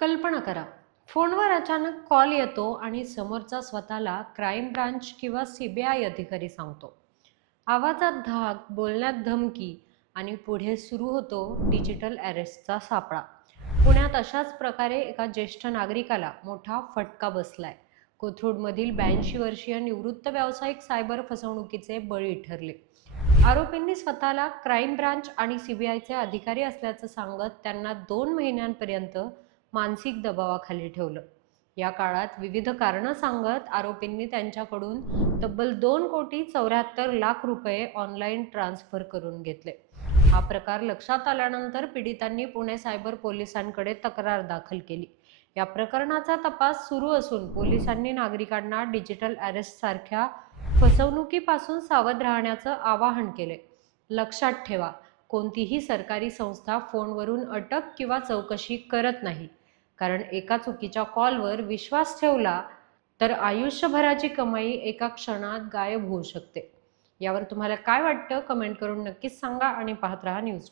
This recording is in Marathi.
कल्पना करा, फोनवर अचानक कॉल येतो आणि समोरचा स्वतःला क्राईम ब्रांच किंवा सीबीआय अधिकारी सांगतो. आवाजात धाक, बोलण्यात धमकी आणि पुढे सुरू होतो डिजिटल अरेस्टचा सापळा. पुण्यात अशाच प्रकारे एका ज्येष्ठ नागरिकाला मोठा फटका बसलाय. कोथरूडमधील 82 वर्षीय निवृत्त व्यावसायिक सायबर फसवणुकीचे बळी ठरले. आरोपींनी स्वतःला क्राईम ब्रांच आणि सीबीआयचे अधिकारी असल्याचं सांगत त्यांना 2 महिन्यांपर्यंत मानसिक दबावाखाली ठेवलं. या काळात विविध कारणं सांगत आरोपींनी त्यांच्याकडून तब्बल 2,74,00,000 रुपये ऑनलाईन ट्रान्सफर करून घेतले. हा प्रकार लक्षात आल्यानंतर पीडितांनी पुणे सायबर पोलिसांकडे तक्रार दाखल केली. या प्रकरणाचा तपास सुरू असून पोलिसांनी नागरिकांना डिजिटल अरेस्ट सारख्या फसवणुकीपासून सावध राहण्याचं आवाहन केले. लक्षात ठेवा, कोणतीही सरकारी संस्था फोनवरून अटक किंवा चौकशी करत नाही, कारण एका चुकीच्या कॉलवर विश्वास ठेवला तर आयुष्यभराची कमाई एका क्षणात गायब होऊ शकते. यावर तुम्हाला काय वाटतं, कमेंट करून नक्कीच सांगा आणि पाहत रहा न्यूज.